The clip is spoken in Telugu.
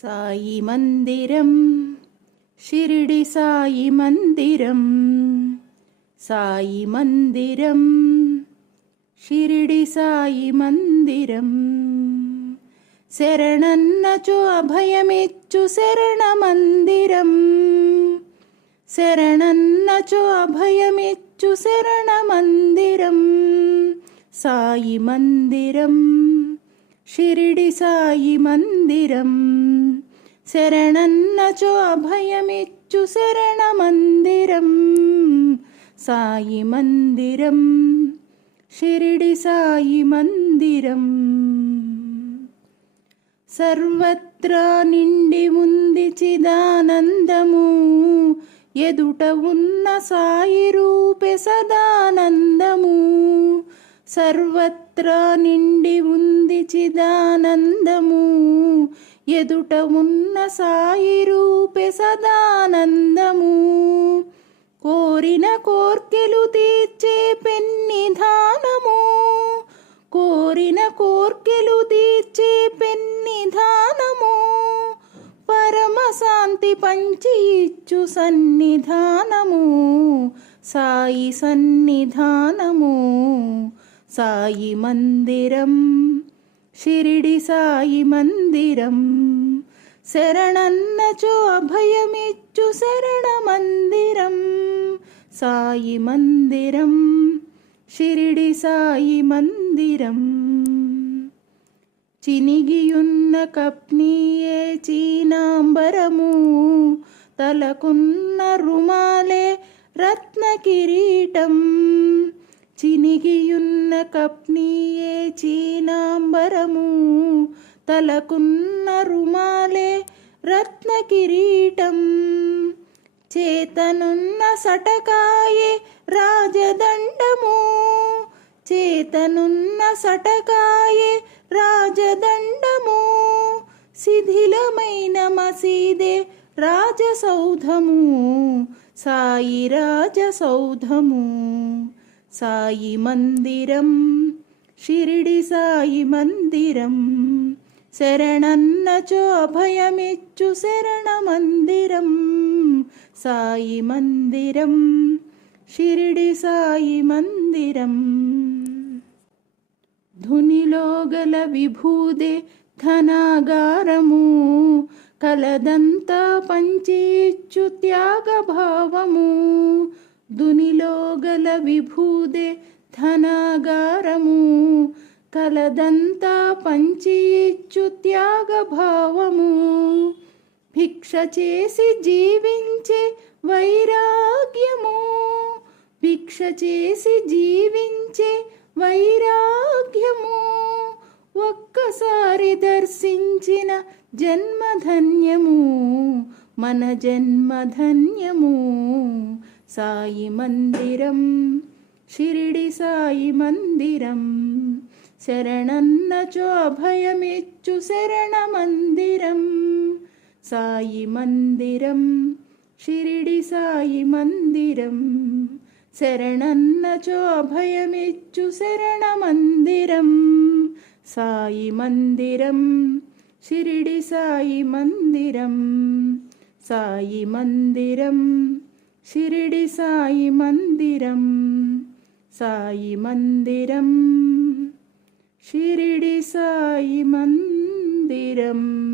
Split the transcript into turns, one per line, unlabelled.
साई मन्दिरं शिरिडि साई शरणन्नचु अभयमिच्छु शरणमन्दिरम् शरणन्नचु अभयमिच्छु मन्दिरम् शरणं न शरणमन्दिरं साई मन्दिरं శరణన్నచో అభయమిచ్చు శరణ మందిరం సాయి మందిరం షిరిడి సాయి మందిరం. శరణన్నచో సాయి మందిరం షిరిడి సాయి మందిరం సర్వత్రా నిండి ఉంది చిదానందము ఎదుట ఉన్న సాయి రూపే సదానందము. సర్వత్రా నిండి ఉంది చిదానందము ఎదుట ఉన్న సాయి రూపే సదానందము. కోరిన కోర్కెలు తీర్చే పెన్నిధానము కోరిన కోర్కెలు తీర్చే పెన్నిధానము పరమశాంతి పంచి ఇచ్చు సన్నిధానము. సాయి సన్నిధానము. సాయి మందిరం. షిరిడి సాయి మందిరం. శరణన్నచో అభయమిచ్చు శరణ మందిరం. సాయి మందిరం షిరిడి సాయి మందిరం. చినిగియున్న కప్నీయే చీనాంబరము తలకున్న రుమాలే రత్న కిరీటం. చినిగియున్న కప్నీయే చీనాంబరము. తలకున్న రుమాలే రత్న కిరీటం. చేతనున్న సటకాయే రాజదండము. చేతనున్న సటకాయే రాజదండము. శిథిలమైన మసీదే రాజసౌధము. సాయి రాజసౌధము. సాయి మందిరం షిరిడి సాయి మందిరం శరణన్నచో అభయమిచ్చు శరణ మందిరం సాయి మందిరం షిరిడి సాయి మందిరం ధునిలో గల విభూదే ధనాగారము కలదంతా పంచిచ్చు త్యాగభావము దునిలో గల విభూదే ధనాగారము కలదంతా పంచిచ్చు త్యాగభావము. భిక్ష చేసి జీవించే వైరాగ్యము భిక్ష చేసి జీవించే వైరాగ్యము. ఒక్కసారి దర్శించిన జన్మధన్యము మన జన్మధన్యము. साई मन्दिरं शिरिडि साई मन्दिरं शरणं चोभयमेच्चुशरणमन्दिरं साई मन्दिरं शिरिडि साई मन्दिरं शरणं चोभयमेच्चुशरणमन्दिरं साई मन्दिरं शिरिडि साई मन्दिरं साई मन्दिरम् शिडि साई मन्दिरं साई मन्दिरं शिरिडि साई मन्दिरम्।